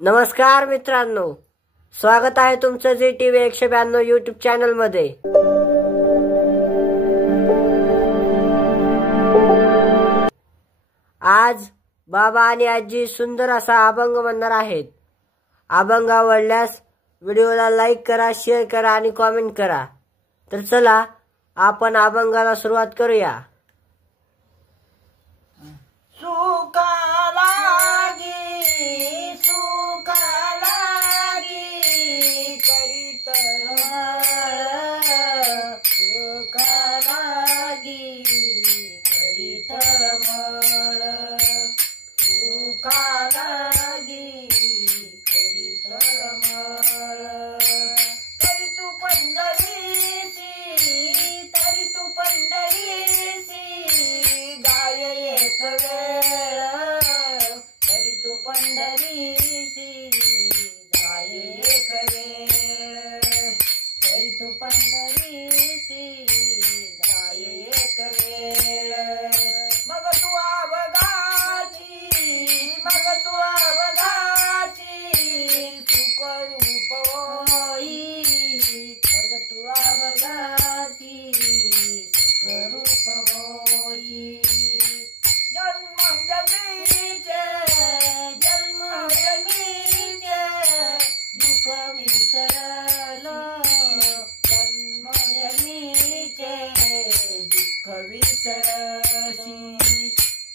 नमस्कार मित्रांनो, स्वागत आहे तुमचं जी टीव्ही 192 YouTube चॅनल मध्ये। आज बाबा आणि आजी सुंदर असा अभंग म्हणणार आहेत। अभंग आवडल्यास व्हिडिओला लाईक करा, शेअर करा आणि कमेंट करा। तर चला आपण अभंगाला सुरुवात करूया।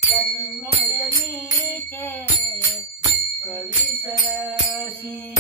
जन्मजन्मीचे दुःख विसरसी